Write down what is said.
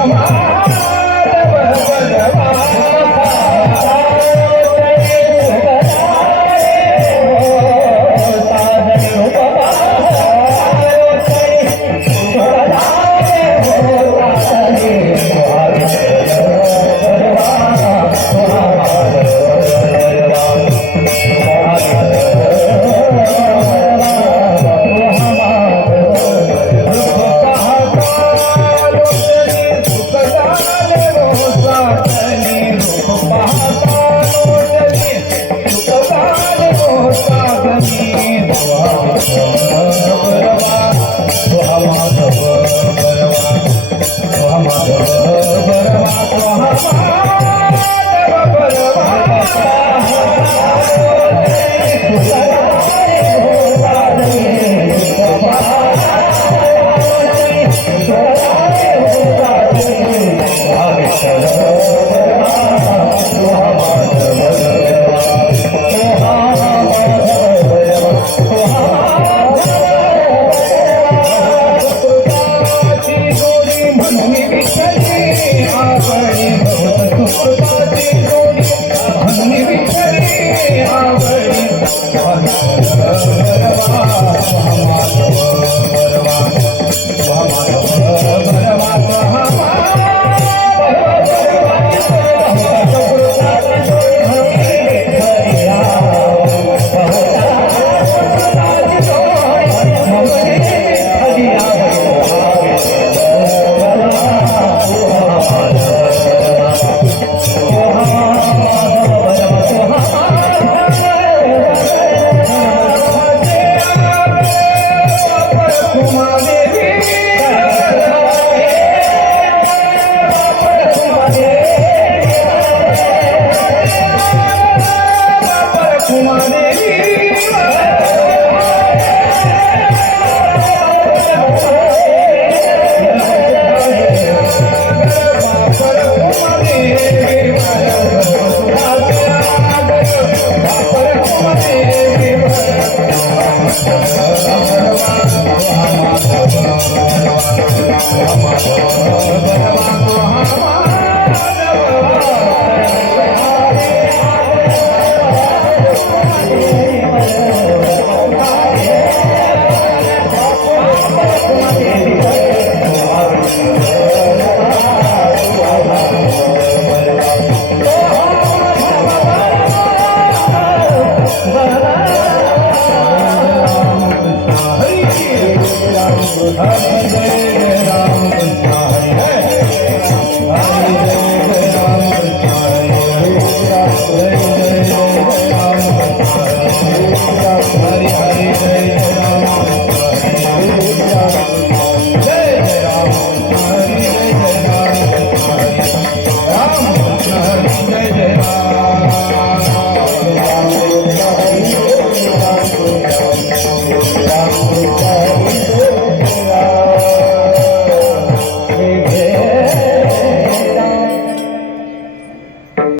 Come on. Mama. Devi Thank you. Sudha